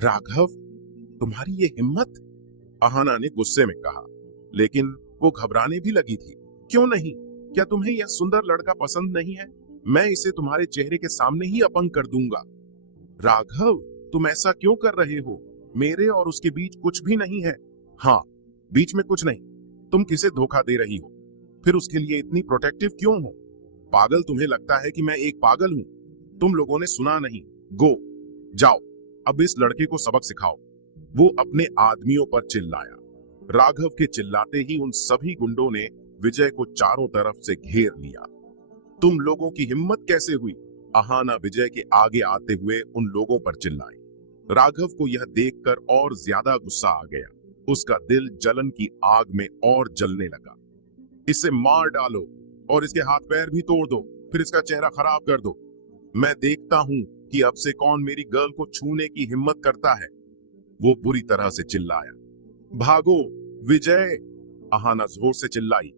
राघव, तुम्हारी ये हिम्मत? अहाना ने गुस्से में कहा, लेकिन वो घबराने भी लगी थी। क्यों नहीं? क्या तुम्हें यह सुंदर लड़का पसंद नहीं है? मैं इसे तुम्हारे चेहरे के सामने ही अपंग कर दूंगा। राघव, तुम ऐसा क्यों कर रहे हो? मेरे और उसके बीच कुछ भी नहीं है। हाँ, बीच में कुछ नहीं। तुम किसे धोखा दे रही हो? फिर उसके लिए इतनी प्रोटेक्टिव क्यों हो? पागल, तुम्हें लगता है कि मैं एक पागल हूं? तुम लोगों ने सुना नहीं। गो, जाओ, अब इस लड़के को सबक सिखाओ। वो अपने आदमियों पर चिल्लाया। राघव के चिल्लाते ही उन सभी गुंडों ने विजय को चारों तरफ से घेर लिया। तुम लोगों की हिम्मत कैसे हुई? अहाना विजय के आगे आते हुए उन लोगों पर चिल्लाई। राघव को यह देखकर और ज्यादा गुस्सा आ गया। उसका दिल जलन की आग में और जलने लगा। इसे मार डालो और इसके हाथ पैर भी तोड़ दो, फिर इसका चेहरा खराब कर दो। मैं देखता हूं कि अब से कौन मेरी गर्ल को छूने की हिम्मत करता है। वो बुरी तरह से चिल्लाया। भागो विजय! अहाना जोर से चिल्लाई।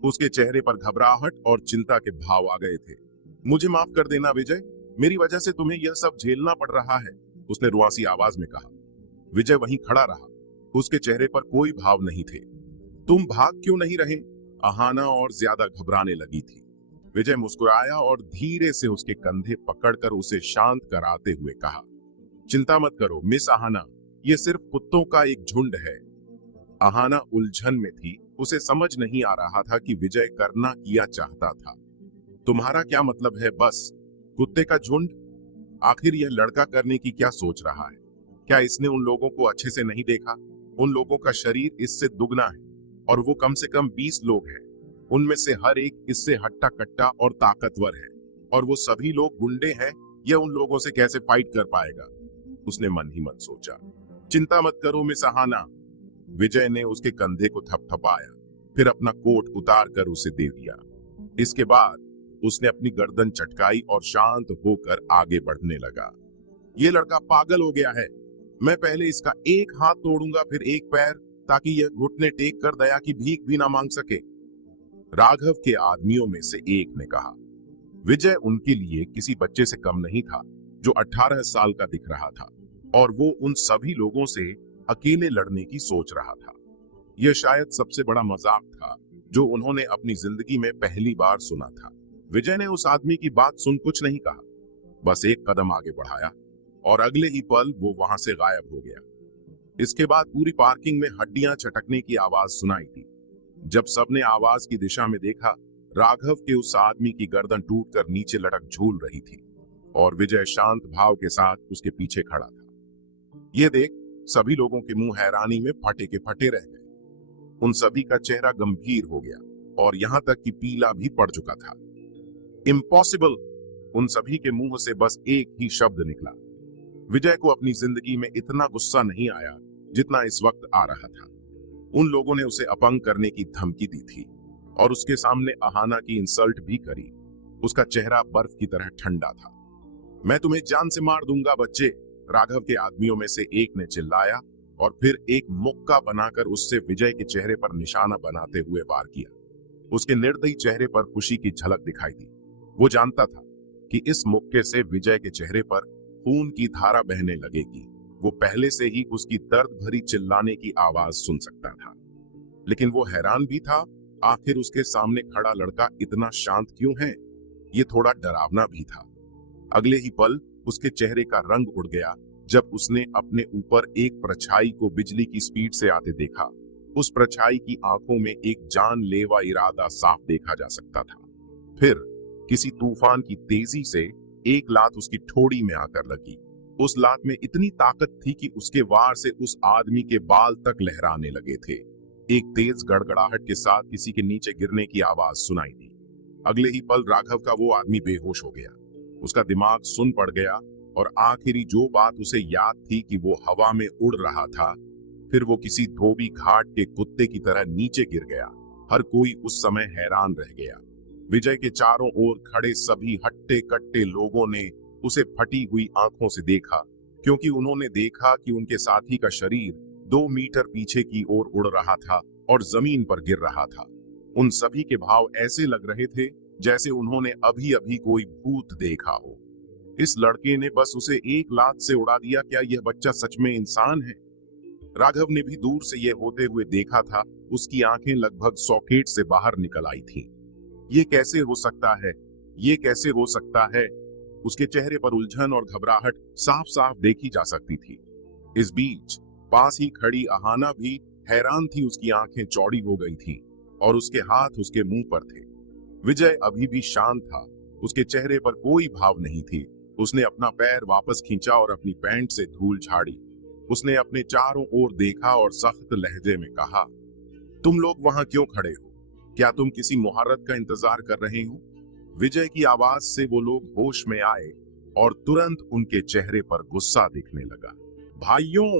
उसके चेहरे पर घबराहट और चिंता के भाव आ गए थे। मुझे माफ कर देना विजय, मेरी वजह से तुम्हें यह सब झेलना पड़ रहा है, उसने रुआसी आवाज में कहा। विजय वहीं खड़ा रहा। उसके चेहरे पर कोई भाव नहीं थे। तुम भाग क्यों नहीं रहे? अहाना और ज्यादा घबराने लगी थी। विजय मुस्कुराया और धीरे से उसके कंधे पकड़कर उसे शांत कराते हुए कहा, चिंता मत करो मिस अहाना, ये सिर्फ कुत्तों का एक झुंड है। अहाना उलझन में थी। उसे समझ नहीं आ रहा था कि विजय करना क्या चाहता था। तुम्हारा क्या मतलब है बस? कुत्ते का झुंड? आखिर यह लड़का करने की क्या सोच रहा है? क्या इसने उन लोगों को अच्छे से नहीं देखा? उन लोगों का शरीर इससे दुगना है और वो कम से कम 20 लोग हैं। उनमें से हर एक इससे हट्टा कट्टा और ताकतवर है, और वो सभी लोग गुंडे हैं। यह उन लोगों से कैसे फाइट कर पाएगा? उसने मन ही मन सोचा। चिंता मत करो मिस अहाना। विजय ने उसके कंधे को थपथपाया, फिर अपना कोट उतार कर उसे दे दिया। इसके बाद उसने अपनी गर्दन चटकाई और शांत होकर आगे बढ़ने लगा। ये लड़का पागल हो गया है। मैं पहले इसका एक हाथ तोड़ूंगा, फिर एक पैर, ताकि यह घुटने टेक कर दया की भीख भी ना मांग सके। राघव के आदमियों में से एक ने कहा। विजय उनके लिए किसी बच्चे से कम नहीं था, जो 18 साल का दिख रहा था, और वो उन सभी लोगों से अकेले लड़ने की सोच रहा था। यह शायद सबसे बड़ा मजाक था जो उन्होंने अपनी जिंदगी में पहली बार सुना था। विजय ने उस आदमी की बात सुन कुछ नहीं कहा, बस एक कदम आगे बढ़ाया और अगले ही पल वो वहां से गायब हो गया। इसके बाद पूरी पार्किंग में हड्डियां चटकने की आवाज सुनाई दी। जब सबने आवाज की दिशा में देखा, राघव के उस आदमी की गर्दन टूटकर नीचे लटक झूल रही थी और विजय शांत भाव के साथ उसके पीछे खड़ा था। ये देख सभी लोगों के मुंह हैरानी में फटे के फटे रह गए। उन सभी का चेहरा गंभीर हो गया और यहां तक कि पीला भी पड़ चुका था। इम्पॉसिबल! उन सभी के मुंह से बस एक ही शब्द निकला। विजय को अपनी जिंदगी में इतना गुस्सा नहीं आया जितना इस वक्त आ रहा था। उन लोगों ने उसे अपंग करने की धमकी दी थी और उसके सामने अहाना की इंसल्ट भी करी। उसका चेहरा बर्फ की तरह ठंडा था। मैं तुम्हें जान से मार दूंगा बच्चे, राघव के आदमियों में से एक ने चिल्लाया और फिर एक मुक्का बनाकर उससे विजय के चेहरे पर निशाना बनाते हुए वार किया। उसके निर्दयी चेहरे पर खुशी की झलक दिखाई दी। वो जानता था कि इस मुक्के से विजय के चेहरे पर खून की धारा बहने लगेगी। वो पहले से ही उसकी दर्द भरी चिल्लाने की आवाज सुन सकता था, लेकिन वो हैरान भी था। आखिर उसके सामने खड़ा लड़का इतना शांत क्यों है? ये थोड़ा डरावना भी था। अगले ही पल उसके चेहरे का रंग उड़ गया जब उसने अपने ऊपर एक परछाई को बिजली की स्पीड से आते देखा। उस परछाई की आंखों में एक जानलेवा इरादा साफ देखा जा सकता था। फिर किसी तूफान की तेजी से एक लात उसकी ठोड़ी में आकर लगी। उस लात में इतनी ताकत थी कि उसके वार से उस आदमी के बाल तक लहराने लगे थे। एक तेज गड़गड़ाहट के साथ किसी के नीचे गिरने की आवाज सुनाई दी। अगले ही पल राघव का वो आदमी बेहोश हो गया। उसका दिमाग सुन पड़ गया और आखिरी जो बात उसे याद थी कि वो हवा में उड़ रहा था। फिर वो किसी धोबी घाट के कुत्ते की तरह नीचे गिर गया। हर कोई उस समय हैरान रह गया। विजय के चारों ओर खड़े सभी हट्टे कट्टे लोगों ने उसे फटी हुई आंखों से देखा, क्योंकि उन्होंने देखा कि उनके साथी का शरीर 2 मीटर पीछे की ओर उड़ रहा था और जमीन पर गिर रहा था। उन सभी के भाव ऐसे लग रहे थे जैसे उन्होंने अभी अभी कोई भूत देखा हो। इस लड़के ने बस उसे एक लात से उड़ा दिया। क्या यह बच्चा सच में इंसान है? राघव ने भी दूर से यह होते हुए देखा था। उसकी आंखें लगभग सॉकेट से बाहर निकल आई थीं। ये कैसे हो सकता है? ये कैसे हो सकता है? उसके चेहरे पर उलझन और घबराहट साफ साफ देखी जा सकती थी। इस बीच पास ही खड़ी अहाना भी हैरान थी। उसकी आंखें चौड़ी हो गई थीं और उसके हाथ उसके मुंह पर थे। विजय अभी भी शांत था। उसके चेहरे पर कोई भाव नहीं थी। उसने अपना पैर वापस खींचा और अपनी पैंट से धूल झाड़ी। उसने अपने चारों ओर देखा और सख्त लहजे में कहा, तुम लोग वहां क्यों खड़े हो? क्या तुम किसी मुहर्रत का इंतजार कर रहे हो? विजय की आवाज से वो लोग होश में आए और तुरंत उनके चेहरे पर गुस्सा दिखने लगा। भाइयों,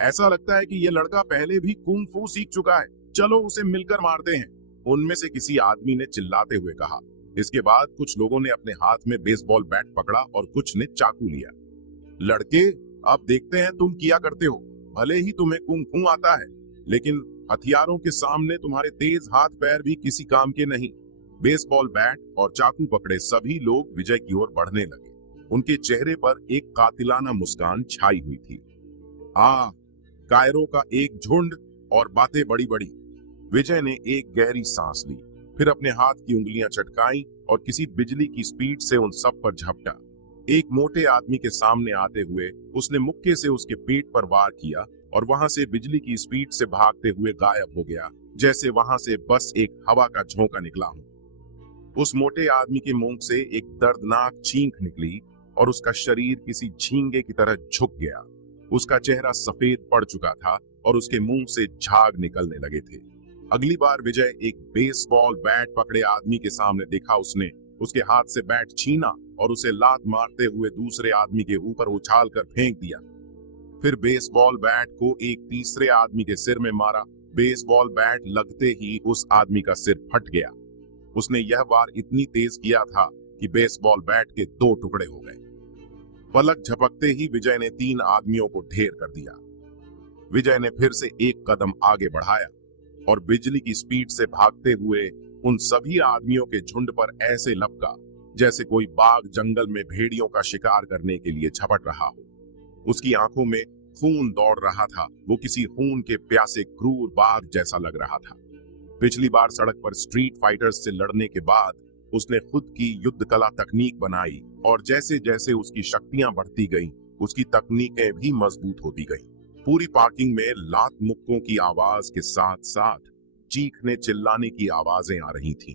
ऐसा लगता है कि यह लड़का पहले भी कुंग फू सीख चुका है। चलो उसे मिलकर मारते हैं, उनमें से किसी आदमी ने चिल्लाते हुए कहा। इसके बाद कुछ लोगों ने अपने हाथ में बेसबॉल बैट पकड़ा और कुछ ने चाकू लिया। लड़के, अब देखते हैं तुम किया करते हो। भले ही तुम्हें कुंग फू आता है, लेकिन हथियारों के सामने तुम्हारे तेज हाथ पैर भी किसी काम के नहीं। बेसबॉल बैट और चाकू पकड़े सभी लोग विजय की ओर बढ़ने लगे। उनके चेहरे पर एक कातिलाना मुस्कान छाई हुई थी। कायरों का एक झुंड और बातें बड़ी बड़ी। विजय ने एक गहरी सांस ली, फिर अपने हाथ की उंगलियां चटकाई और किसी बिजली की स्पीड से उन सब पर झपटा। एक मोटे आदमी के सामने आते हुए उसने मुक्के से उसके पेट पर वार किया और वहां से बिजली की स्पीड से भागते हुए गायब हो गया, जैसे वहां से बस एक हवा का झोंका निकला हो। उस मोटे आदमी के मुंह से एक दर्दनाक चीख निकली और उसका शरीर किसी झींगे की तरह झुक गया। उसका चेहरा सफेद पड़ चुका था और उसके मुंह से झाग निकलने लगे थे। अगली बार विजय एक बेसबॉल बैट पकड़े आदमी के सामने देखा, उसने उसके हाथ से बैट छीना और उसे लात मारते हुए दूसरे आदमी के ऊपर उछाल कर फेंक दिया। फिर बेसबॉल बैट को एक तीसरे आदमी के सिर में मारा। बेसबॉल बैट लगते ही उस आदमी का सिर फट गया। उसने यह वार इतनी तेज किया था कि बेसबॉल बैट के 2 टुकड़े हो गए। पलक झपकते ही विजय ने 3 आदमियों को ढेर कर दिया। विजय ने फिर से एक कदम आगे बढ़ाया और बिजली की स्पीड से भागते हुए उन सभी आदमियों के झुंड पर ऐसे लपका जैसे कोई बाघ जंगल में भेड़ियों का शिकार करने के लिए झपट रहा हो। उसकी आंखों में खून दौड़ रहा था। वो किसी खून के प्यासे क्रूर बाघ जैसा लग रहा था। पिछली बार सड़क पर स्ट्रीट फाइटर्स से लड़ने के बाद उसने खुद की युद्ध कला तकनीक बनाई और जैसे जैसे उसकी शक्तियां बढ़ती गईं, उसकी तकनीकें भी मजबूत होती गईं। पूरी पार्किंग में लात मुक्कों की आवाज के साथ साथ चीखने चिल्लाने की आवाजें आ रही थीं।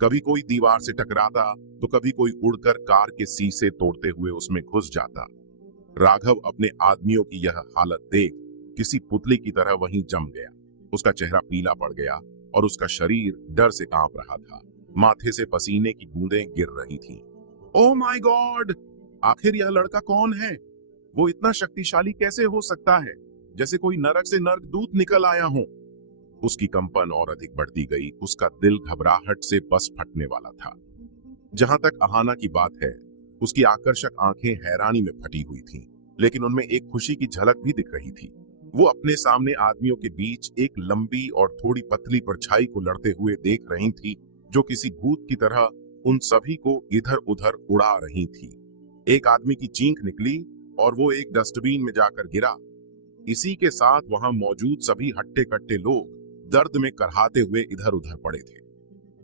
कभी कोई दीवार से टकराता तो कभी कोई उड़कर कार के शीशे तोड़ते हुए उसमें घुस जाता। राघव अपने आदमियों की यह हालत देख किसी पुतले की तरह वहीं जम गया। उसका चेहरा पीला पड़ गया और उसका शरीर डर से कांप रहा था। माथे से पसीने की बूंदें गिर रही थीं। Oh my God! आखिर यह लड़का कौन है? वो इतना शक्तिशाली कैसे हो सकता है? जैसे कोई नरक से नर्क दूत निकल आया हो। उसकी कंपन और अधिक बढ़ती गई। उसका दिल घबराहट से बस फटने वाला था। जहां तक अहाना की बात है, उसकी आकर्षक आंखें हैरानी में फटी हुई थीं, लेकिन उनमें एक खुशी की झलक भी दिख रही थी। वो अपने सामने आदमियों के बीच एक लंबी और थोड़ी पतली परछाई को लड़ते हुए देख रही थी, जो किसी भूत की तरह उन सभी को इधर उधर उड़ा रही थी। एक आदमी की चीख निकली और वो एक डस्टबिन में जाकर गिरा। इसी के साथ वहां मौजूद सभी हट्टे कट्टे लोग दर्द में करहाते हुए इधर उधर पड़े थे।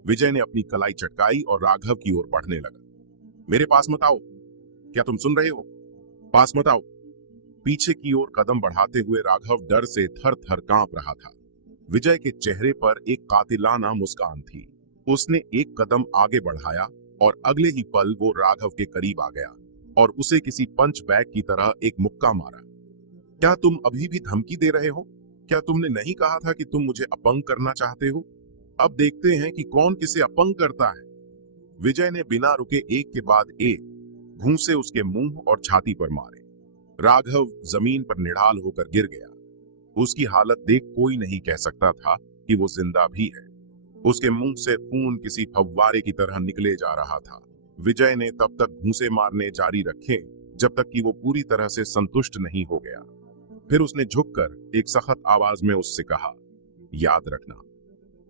विजय ने अपनी कलाई चटकाई और राघव की ओर बढ़ने लगा। मेरे पास मत आओ। क्या तुम सुन रहे हो? पास मत आओ। पीछे की ओर कदम बढ़ाते हुए राघव डर से थर थर कांप रहा था। विजय के चेहरे पर एक कातिलाना मुस्कान थी। उसने एक कदम आगे बढ़ाया और अगले ही पल वो राघव के करीब आ गया और उसे किसी पंच बैग की तरह एक मुक्का मारा। क्या तुम अभी भी धमकी दे रहे हो? क्या तुमने नहीं कहा था कि तुम मुझे अपंग करना चाहते हो? अब देखते हैं कि कौन किसे अपंग करता है। विजय ने बिना रुके एक के बाद एक घूंसे उसके मुंह और छाती पर मारे। राघव जमीन पर निढाल होकर गिर गया। उसकी हालत देख कोई नहीं कह सकता था कि वो जिंदा भी है। उसके मुंह से खून किसी फव्वारे की तरह निकले जा रहा था। विजय ने तब तक घूंसे मारने जारी रखे जब तक कि वो पूरी तरह से संतुष्ट नहीं हो गया। फिर उसने झुककर एक सख्त आवाज में उससे कहा, याद रखना,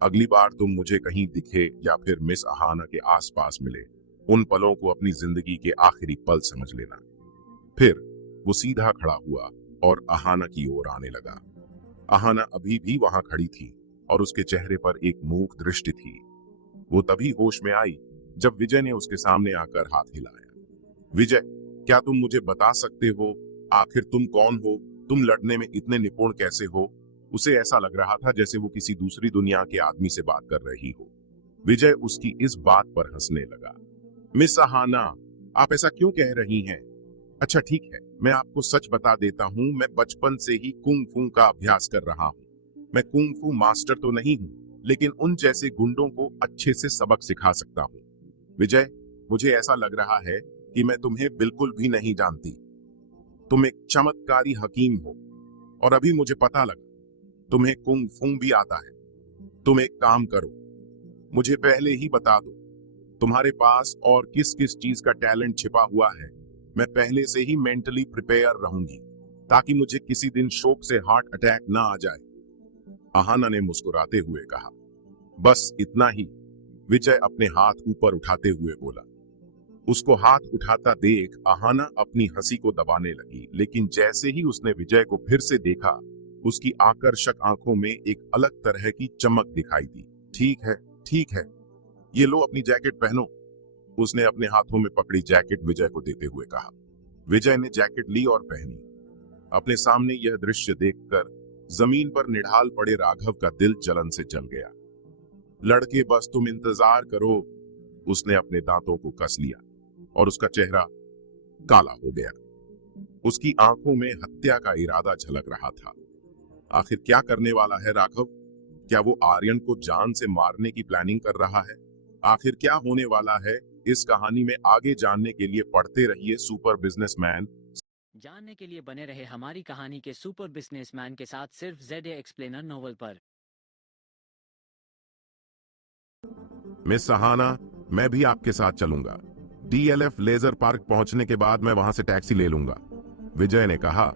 अगली बार तुम मुझे कहीं दिखे या फिर मिस अहाना के आसपास मिले उन पलों को अपनी जिंदगी के आखिरी पल समझ लेना। फिर वो सीधा खड़ा हुआ और अहाना की ओर आने लगा। अहाना अभी भी वहां खड़ी थी और उसके चेहरे पर एक मूक दृष्टि थी। वो तभी होश में आई जब विजय ने उसके सामने आकर हाथ हिलाया। विजय, क्या तुम मुझे बता सकते हो आखिर तुम कौन हो? तुम लड़ने में इतने निपुण कैसे हो? उसे ऐसा लग रहा था जैसे वो किसी दूसरी दुनिया के आदमी से बात कर रही हो। विजय उसकी इस बात पर हंसने लगा। मिस अहाना, आप ऐसा क्यों कह रही हैं? अच्छा ठीक है, मैं आपको सच बता देता हूँ, मैं बचपन से ही कुंग फू का अभ्यास कर रहा हूँ। मैं कुंग फू मास्टर तो नहीं हूँ, लेकिन उन जैसे गुंडों को अच्छे से सबक सिखा सकता हूँ। विजय, मुझे ऐसा लग रहा है कि मैं तुम्हें बिल्कुल भी नहीं जानती। तुम एक चमत्कारी हकीम हो और अभी मुझे पता लगा तुम्हें कुंग फू भी आता है। तुम एक काम करो, मुझे पहले ही बता दो तुम्हारे पास और किस किस चीज का टैलेंट छिपा हुआ है। मैं पहले से ही मेंटली प्रिपेयर रहूंगी ताकि मुझे किसी दिन शोक से हार्ट अटैक ना आ जाए। अहाना ने मुस्कुराते हुए कहा। बस इतना ही, विजय अपने हाथ ऊपर उठाते हुए बोला। उसको हाथ उठाता देख अहाना अपनी हंसी को दबाने लगी, लेकिन जैसे ही उसने विजय को फिर से देखा, उसकी आकर्षक आंखों में एक अलग तरह की चमक दिखाई दी। ठीक है, ये लो अपनी जैकेट पहनो। उसने अपने हाथों में पकड़ी जैकेट विजय को देते हुए कहा। विजय ने जैकेट ली और पहनी। अपने सामने यह दृश्य देखकर जमीन पर निढाल पड़े राघव का दिल जलन से जल गया। लड़के, बस तुम इंतजार करो। उसने अपने दांतों को कस लिया और उसका चेहरा काला हो गया। उसकी आंखों में हत्या का इरादा झलक रहा था। आखिर क्या करने वाला है राघव? क्या वो आर्यन को जान से मारने की प्लानिंग कर रहा है? आखिर क्या होने वाला है? इस कहानी में आगे जानने के लिए पढ़ते रहिए सुपर बिजनेसमैन। जानने के लिए बने रहे हमारी कहानी के सुपर बिजनेसमैन के साथ सिर्फ ZA एक्सप्लेनर नोवेल पर। मिस सहाना, मैं भी आपके साथ चलूंगा। DLF लेजर पार्क पहुंचने के बाद मैं वहां से टैक्सी ले लूंगा, विजय ने कहा,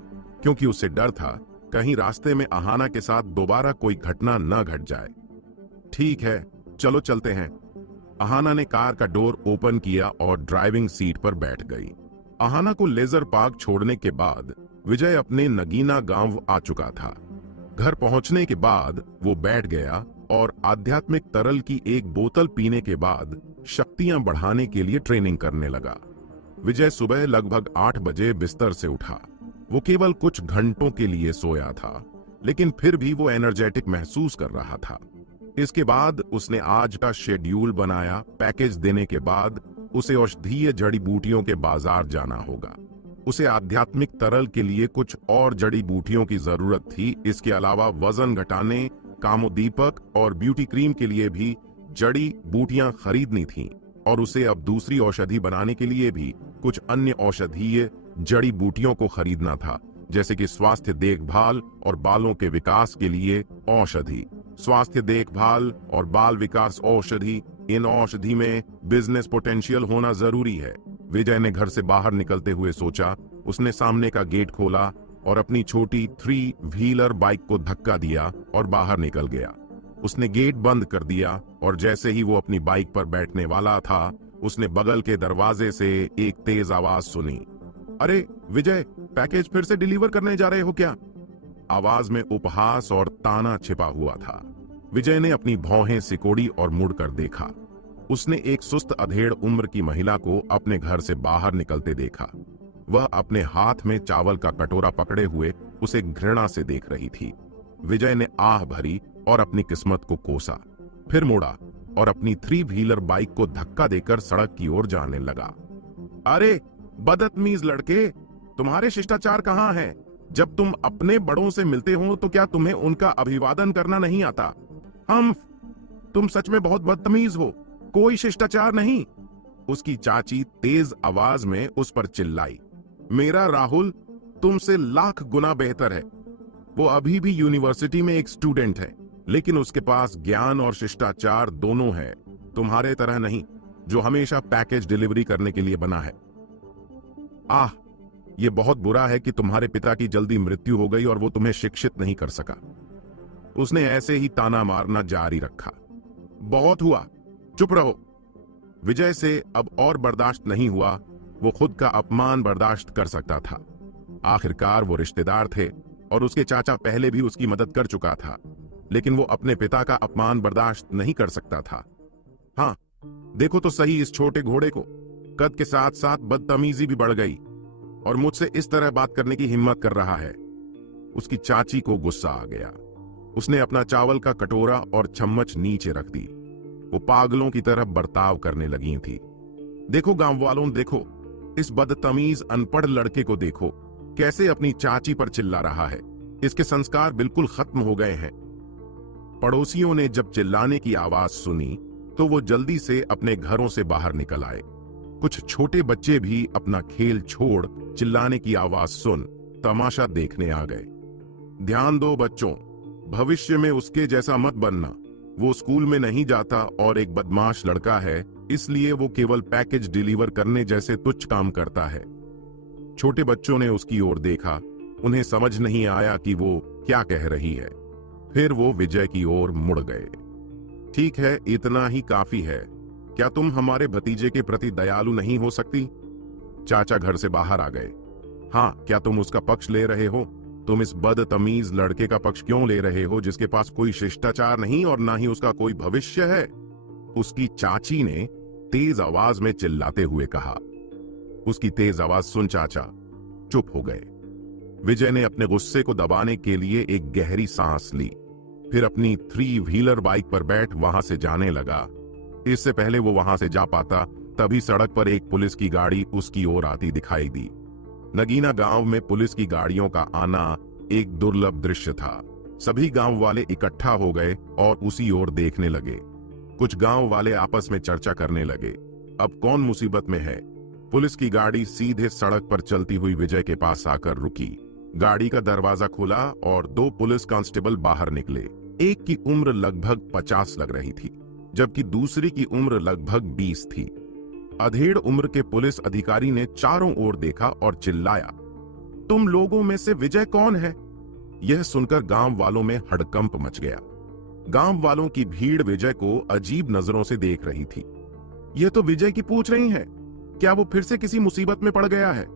क्योंकि उसे डर था कहीं रास्ते में अहाना के साथ दोबारा कोई घटना न घट जाए। ठीक है, चलो चलते हैं। अहाना ने कार का डोर ओपन किया और ड्राइविंग सीट पर बैठ गई। अहाना को लेजर पार्क छोड़ने के बाद विजय अपने नगीना गांव आ चुका था। घर पहुंचने के बाद वो बैठ गया और आध्यात्मिक तरल की एक बोतल पीने के बाद शक्तियां बढ़ाने के लिए ट्रेनिंग करने लगा। विजय सुबह लगभग 8 बजे बिस्तर से उठा। वो केवल कुछ घंटों के लिए सोया था, लेकिन फिर भी वो एनर्जेटिक महसूस कर रहा था। इसके बाद उसने आज का शेड्यूल बनाया। पैकेज देने के बाद उसे औषधीय जड़ी बूटियों के बाजार जाना होगा। उसे आध्यात्मिक तरल के लिए कुछ और जड़ी बूटियों की जरूरत थी। इसके अलावा वजन घटाने, कामोदीपक और ब्यूटी क्रीम के लिए भी जड़ी बूटियां खरीदनी थीं और उसे अब दूसरी औषधि बनाने के लिए भी कुछ अन्य औषधीय जड़ी बूटियों को खरीदना था, जैसे कि स्वास्थ्य देखभाल और बालों के विकास के लिए औषधि। स्वास्थ्य देखभाल और बाल विकास औषधि, इन औषधि में बिजनेस पोटेंशियल होना जरूरी है। विजय ने घर से बाहर निकलते हुए सोचा। उसने सामने का गेट खोला और अपनी छोटी 3 व्हीलर बाइक को धक्का दिया और बाहर निकल गया। उसने गेट बंद कर दिया और जैसे ही वो अपनी बाइक पर बैठने वाला था, उसने बगल के दरवाजे से एक तेज आवाज सुनी। अरे विजय, पैकेज फिर से डिलीवर करने जा रहे हो क्या? आवाज में उपहास और ताना छिपा हुआ था। विजय ने अपनी भौहें सिकोड़ी और मुड़कर देखा। उसने एक सुस्त अधेड़ उम्र की महिला को अपने घर से बाहर निकलते देखा। वह अपने हाथ में चावल का कटोरा पकड़े हुए उसे घृणा से देख रही थी। विजय ने आह भरी और अपनी किस्मत को कोसा, फिर मुड़ा और अपनी 3 व्हीलर बाइक को धक्का देकर सड़क की ओर जाने लगा। अरे बदतमीज लड़के, तुम्हारे शिष्टाचार कहाँ हैं? जब तुम अपने बड़ों से मिलते हो तो क्या तुम्हें उनका अभिवादन करना नहीं आता? तुम सच में बहुत बदतमीज हो। कोई शिष्टाचार नहीं। उसकी चाची तेज आवाज में उस पर चिल्लाई। मेरा राहुल तुमसे लाख गुना बेहतर है। वो अभी भी यूनिवर्सिटी में एक स्टूडेंट है, लेकिन उसके पास ज्ञान और शिष्टाचार दोनों है। तुम्हारे तरह नहीं, जो हमेशा पैकेज डिलीवरी करने के लिए बना है। आह, ये बहुत बुरा है कि तुम्हारे पिता की जल्दी मृत्यु हो गई और वो तुम्हें शिक्षित नहीं कर सका। उसने ऐसे ही ताना मारना जारी रखा। बहुत हुआ, चुप रहो। विजय से अब और बर्दाश्त नहीं हुआ। वो खुद का अपमान बर्दाश्त कर सकता था। आखिरकार वो रिश्तेदार थे और उसके चाचा पहले भी उसकी मदद कर चुका था, लेकिन वो अपने पिता का अपमान बर्दाश्त नहीं कर सकता था। हाँ, देखो तो सही इस छोटे घोड़े को। कद के साथ साथ बदतमीजी भी बढ़ गई और मुझसे इस तरह बात करने की हिम्मत कर रहा है। उसकी चाची को गुस्सा आ गया। उसने अपना चावल का कटोरा और चम्मच नीचे रख दी। वो पागलों की तरह बर्ताव करने लगी थी। देखो गांव वालों, देखो इस बदतमीज अनपढ़ लड़के को देखो, कैसे अपनी चाची पर चिल्ला रहा है। इसके संस्कार बिल्कुल खत्म हो गए हैं। पड़ोसियों ने जब चिल्लाने की आवाज सुनी तो वो जल्दी से अपने घरों से बाहर निकल आए। कुछ छोटे बच्चे भी अपना खेल छोड़ चिल्लाने की आवाज सुन तमाशा देखने आ गए। ध्यान दो बच्चों, भविष्य में उसके जैसा मत बनना। वो स्कूल में नहीं जाता और एक बदमाश लड़का है, इसलिए वो केवल पैकेज डिलीवर करने जैसे तुच्छ काम करता है। छोटे बच्चों ने उसकी ओर देखा। उन्हें समझ नहीं आया कि वो क्या कह रही है। फिर वो विजय की ओर मुड़ गए। ठीक है, इतना ही काफी है। क्या तुम हमारे भतीजे के प्रति दयालु नहीं हो सकती? चाचा घर से बाहर आ गए। हाँ, क्या तुम उसका पक्ष ले रहे हो? तुम इस बदतमीज लड़के का पक्ष क्यों ले रहे हो जिसके पास कोई शिष्टाचार नहीं और ना ही उसका कोई भविष्य है? उसकी चाची ने तेज आवाज में चिल्लाते हुए कहा। उसकी तेज आवाज सुन चाचा चुप हो गए। विजय ने अपने गुस्से को दबाने के लिए एक गहरी सांस ली, फिर अपनी 3 व्हीलर बाइक पर बैठ वहां से जाने लगा। इससे पहले वो वहां से जा पाता, तभी सड़क पर एक पुलिस की गाड़ी उसकी ओर आती दिखाई दी। नगीना गांव में पुलिस की गाड़ियों का आना एक दुर्लभ दृश्य था। सभी गांव वाले इकट्ठा हो गए और उसी ओर देखने लगे। कुछ गांव वाले आपस में चर्चा करने लगे, अब कौन मुसीबत में है। पुलिस की गाड़ी सीधे सड़क पर चलती हुई विजय के पास आकर रुकी। गाड़ी का दरवाजा खुला और 2 पुलिस कांस्टेबल बाहर निकले। एक की उम्र लगभग 50 लग रही थी, जबकि दूसरी की उम्र लगभग 20 थी। अधेड़ उम्र के पुलिस अधिकारी ने चारों ओर देखा और चिल्लाया, तुम लोगों में से विजय कौन है? यह सुनकर गांव वालों में हड़कंप मच गया। गांव वालों की भीड़ विजय को अजीब नजरों से देख रही थी। यह तो विजय की पूछ रही है, क्या वो फिर से किसी मुसीबत में पड़ गया है?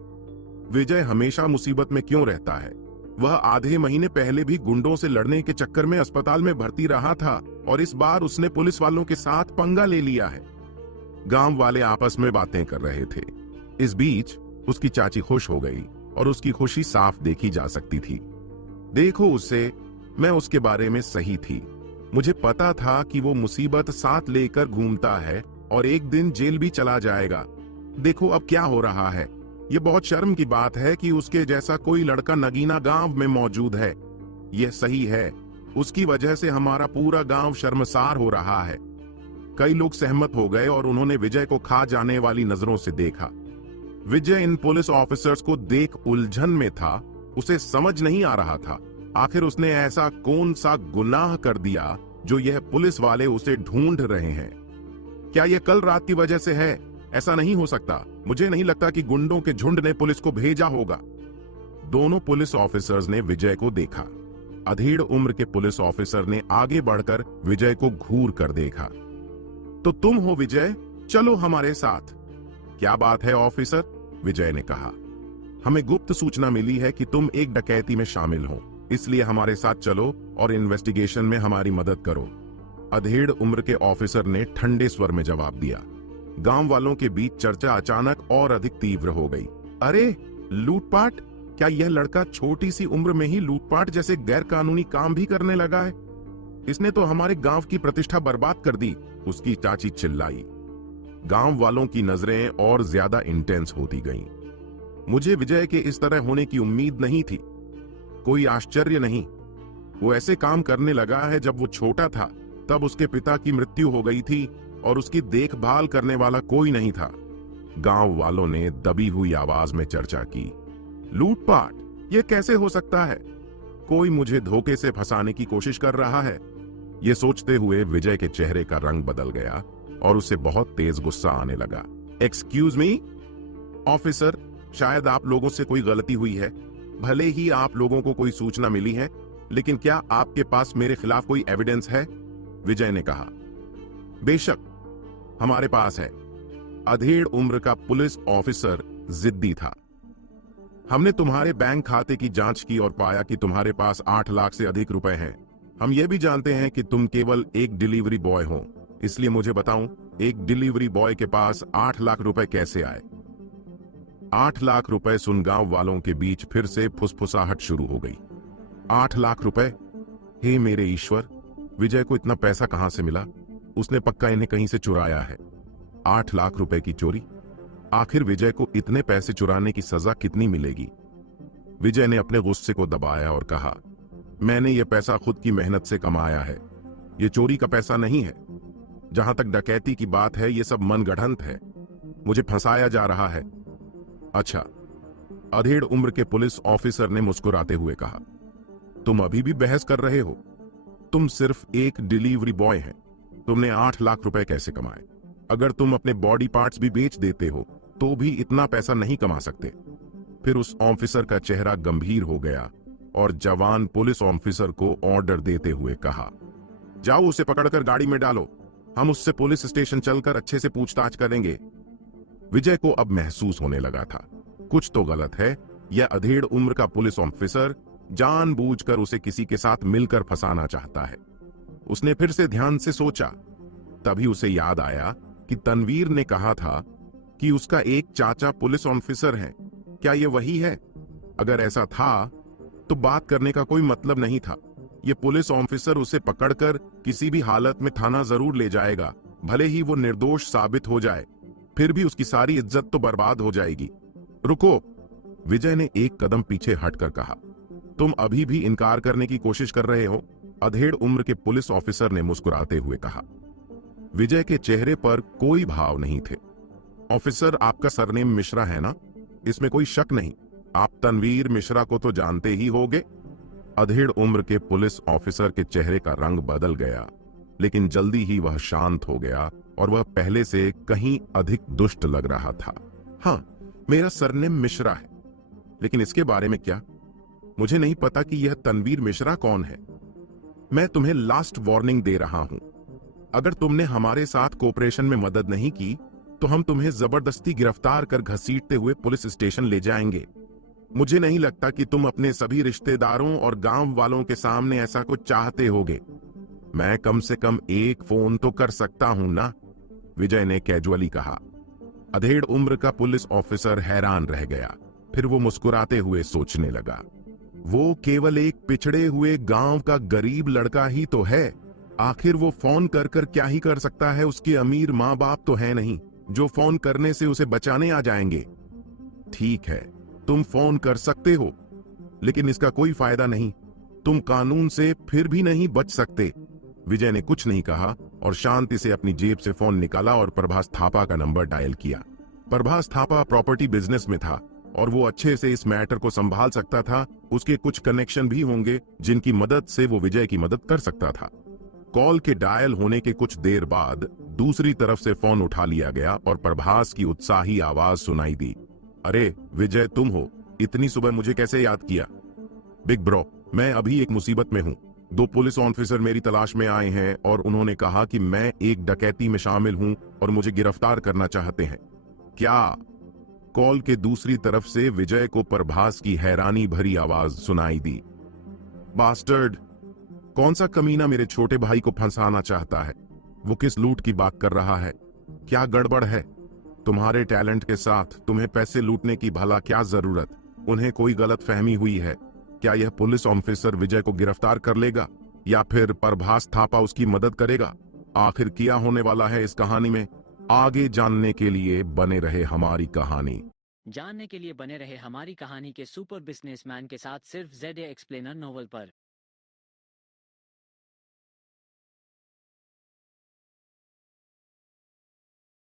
विजय हमेशा मुसीबत में क्यों रहता है? वह आधे महीने पहले भी गुंडों से लड़ने के चक्कर में अस्पताल में भर्ती रहा था और इस बार उसने पुलिस वालों के साथ पंगा ले लिया है। गांव वाले आपस में बातें कर रहे थे। इस बीच उसकी चाची खुश हो गई और उसकी खुशी साफ देखी जा सकती थी। देखो उसे, मैं उसके बारे में सही थी। मुझे पता था कि वो मुसीबत साथ लेकर घूमता है और एक दिन जेल भी चला जाएगा। देखो अब क्या हो रहा है। ये बहुत शर्म की बात है कि उसके जैसा कोई लड़का नगीना गांव में मौजूद है। यह सही है, उसकी वजह से हमारा पूरा गांव शर्मसार हो रहा है। कई लोग सहमत हो गए और उन्होंने विजय को खा जाने वाली नजरों से देखा। विजय इन पुलिस ऑफिसर्स को देख उलझन में था। उसे समझ नहीं आ रहा था आखिर उसने ऐसा कौन सा गुनाह कर दिया जो यह पुलिस वाले उसे ढूंढ रहे हैं। क्या यह कल रात की वजह से है? ऐसा नहीं हो सकता। मुझे नहीं लगता कि गुंडों के झुंड ने पुलिस को भेजा होगा। दोनों पुलिस ऑफिसर्स ने विजय को देखा। अधेड़ उम्र के पुलिस ऑफिसर ने आगे बढ़कर विजय को घूर कर देखा। तो तुम हो विजय, चलो हमारे साथ। क्या बात है ऑफिसर? विजय ने कहा। हमें गुप्त सूचना मिली है कि तुम एक डकैती में शामिल हो, इसलिए हमारे साथ चलो और इन्वेस्टिगेशन में हमारी मदद करो। अधेड़ उम्र के ऑफिसर ने ठंडे स्वर में जवाब दिया। गांव वालों के बीच चर्चा अचानक और अधिक तीव्र हो गई। अरे लूटपाट! क्या यह लड़का छोटी सी उम्र में ही लूटपाट जैसे गैर कानूनी काम भी करने लगा है? इसने तो हमारे गांव की प्रतिष्ठा बर्बाद कर दी, उसकी चाची चिल्लाई। गांव वालों की नजरें और ज्यादा इंटेंस होती गईं। मुझे विजय के इस तरह होने की उम्मीद नहीं थी। कोई आश्चर्य नहीं, वो ऐसे काम करने लगा है। जब वो छोटा था तब उसके पिता की मृत्यु हो गई थी और उसकी देखभाल करने वाला कोई नहीं था। गांव वालों ने दबी हुई आवाज में चर्चा की। लूटपाट? यह कैसे हो सकता है? कोई मुझे धोखे से फंसाने की कोशिश कर रहा है। यह सोचते हुए विजय के चेहरे का रंग बदल गया और उसे बहुत तेज गुस्सा आने लगा। एक्सक्यूज मी ऑफिसर, शायद आप लोगों से कोई गलती हुई है। भले ही आप लोगों को कोई सूचना मिली है, लेकिन क्या आपके पास मेरे खिलाफ कोई एविडेंस है? विजय ने कहा। बेशक हमारे पास है, अधेड़ उम्र का पुलिस ऑफिसर जिद्दी था। हमने तुम्हारे बैंक खाते की जांच की और पाया कि तुम्हारे पास 8 लाख से अधिक रुपए हैं। हम यह भी जानते हैं कि तुम केवल एक डिलीवरी बॉय हो, इसलिए मुझे बताऊं, एक डिलीवरी बॉय के पास 8 लाख रुपए कैसे आए? 8 लाख रुपए सुन गांव वालों के बीच फिर से फुसफुसाहट शुरू हो गई। 8 लाख रुपए? हे मेरे ईश्वर, विजय को इतना पैसा कहां से मिला? उसने पक्का इन्हें कहीं से चुराया है। 8 लाख रुपए की चोरी? आखिर विजय को इतने पैसे चुराने की सजा कितनी मिलेगी? विजय ने अपने गुस्से को दबाया और कहा, मैंने यह पैसा खुद की मेहनत से कमाया है, यह चोरी का पैसा नहीं है। जहां तक डकैती की बात है, यह सब मनगढ़ंत है, मुझे फंसाया जा रहा है। अच्छा, अधेड़ उम्र के पुलिस ऑफिसर ने मुस्कुराते हुए कहा, तुम अभी भी बहस कर रहे हो? तुम सिर्फ एक डिलीवरी बॉय हैं, तुमने 8 लाख रुपए कैसे कमाए? अगर तुम अपने बॉडी पार्ट्स भी बेच देते हो तो भी इतना पैसा नहीं कमा सकते। फिर उस ऑफिसर का चेहरा गंभीर हो गया और जवान पुलिस ऑफिसर को ऑर्डर देते हुए कहा, जाओ उसे पकड़कर गाड़ी में डालो, हम उससे पुलिस स्टेशन चलकर अच्छे से पूछताछ करेंगे। विजय को अब महसूस होने लगा था, कुछ तो गलत है। यह अधेड़ उम्र का पुलिस ऑफिसर जानबूझकर उसे किसी के साथ मिलकर फंसाना चाहता है। उसने फिर से ध्यान से सोचा, तभी उसे याद आया कि तनवीर ने कहा था कि उसका एक चाचा पुलिस ऑफिसर है। क्या यह वही है? अगर ऐसा था तो बात करने का कोई मतलब नहीं था। यह पुलिस ऑफिसर उसे पकड़कर किसी भी हालत में थाना जरूर ले जाएगा, भले ही वो निर्दोष साबित हो जाए, फिर भी उसकी सारी इज्जत तो बर्बाद हो जाएगी। रुको, विजय ने एक कदम पीछे हटकर कहा, तुम अभी भी इनकार करने की कोशिश कर रहे हो? अधेड़ उम्र के पुलिस ऑफिसर ने मुस्कुराते हुए कहा। विजय के चेहरे पर कोई भाव नहीं थे। ऑफिसर, आपका सरनेम मिश्रा है ना? इसमें कोई शक नहीं। आप तनवीर मिश्रा को तो जानते ही होंगे। अधेड़ उम्र के पुलिस ऑफिसर के चेहरे का रंग बदल गया, लेकिन जल्दी ही वह शांत हो गया और वह पहले से कहीं अधिक दुष्ट लग रहा था। हाँ, मेरा सरनेम मिश्रा है, लेकिन इसके बारे में क्या? मुझे नहीं पता कि यह तनवीर मिश्रा कौन है। मैं तुम्हें लास्ट वार्निंग दे रहा हूं, अगर तुमने हमारे साथ कोऑपरेशन में मदद नहीं की तो हम तुम्हें जबरदस्ती गिरफ्तार कर घसीटते हुए पुलिस स्टेशन ले जाएंगे। मुझे नहीं लगता कि तुम अपने सभी रिश्तेदारों और गांव वालों के सामने ऐसा कुछ चाहते होगे। मैं कम से कम एक फोन तो कर सकता हूं ना? विजय ने कैजुअली कहा। अधेड़ उम्र का पुलिस ऑफिसर हैरान रह गया, फिर वो मुस्कुराते हुए सोचने लगा, वो केवल एक पिछड़े हुए गांव का गरीब लड़का ही तो है। आखिर वो फोन कर कर क्या ही कर सकता है? उसके अमीर माँ बाप तो है नहीं जो फोन करने से उसे बचाने आ जाएंगे। ठीक है, तुम फोन कर सकते हो, लेकिन इसका कोई फायदा नहीं, तुम कानून से फिर भी नहीं बच सकते। विजय ने कुछ नहीं कहा और शांति से अपनी जेब से फोन निकाला और प्रभास थापा का नंबर डायल किया। प्रभास थापा प्रॉपर्टी बिजनेस में था और वो अच्छे से इस मैटर को संभाल सकता था। उसके कुछ कनेक्शन भी होंगे जिनकी मदद से वो विजय की मदद कर सकता था। कॉल के डायल होने के कुछ देर बाद दूसरी तरफ से फोन उठा लिया गया और प्रभास की उत्साही आवाज सुनाई दी, अरे विजय, तुम हो? इतनी सुबह मुझे कैसे याद किया? बिग ब्रो, मैं अभी एक मुसीबत में हूँ। 2 पुलिस ऑफिसर मेरी तलाश में आए हैं और उन्होंने कहा कि मैं एक डकैती में शामिल हूँ और मुझे गिरफ्तार करना चाहते हैं। क्या? कॉल के दूसरी तरफ से विजय को प्रभास की हैरानी भरी आवाज सुनाई दी, बास्टर्ड, कौन सा कमीना मेरे छोटे भाई को फंसाना चाहता है? वो किस लूट की बात कर रहा है? क्या गड़बड़ है? तुम्हारे टैलेंट के साथ तुम्हें पैसे लूटने की भला क्या जरूरत? उन्हें कोई गलत फहमी हुई है। क्या यह पुलिस ऑफिसर विजय को गिरफ्तार कर लेगा या फिर प्रभास थापा उसकी मदद करेगा? आखिर क्या होने वाला है इस कहानी में? आगे जानने के लिए बने रहे हमारी कहानी। जानने के लिए बने रहे हमारी कहानी के सुपर बिजनेसमैन के साथ सिर्फ ZA एक्सप्लेनर नोवेल पर।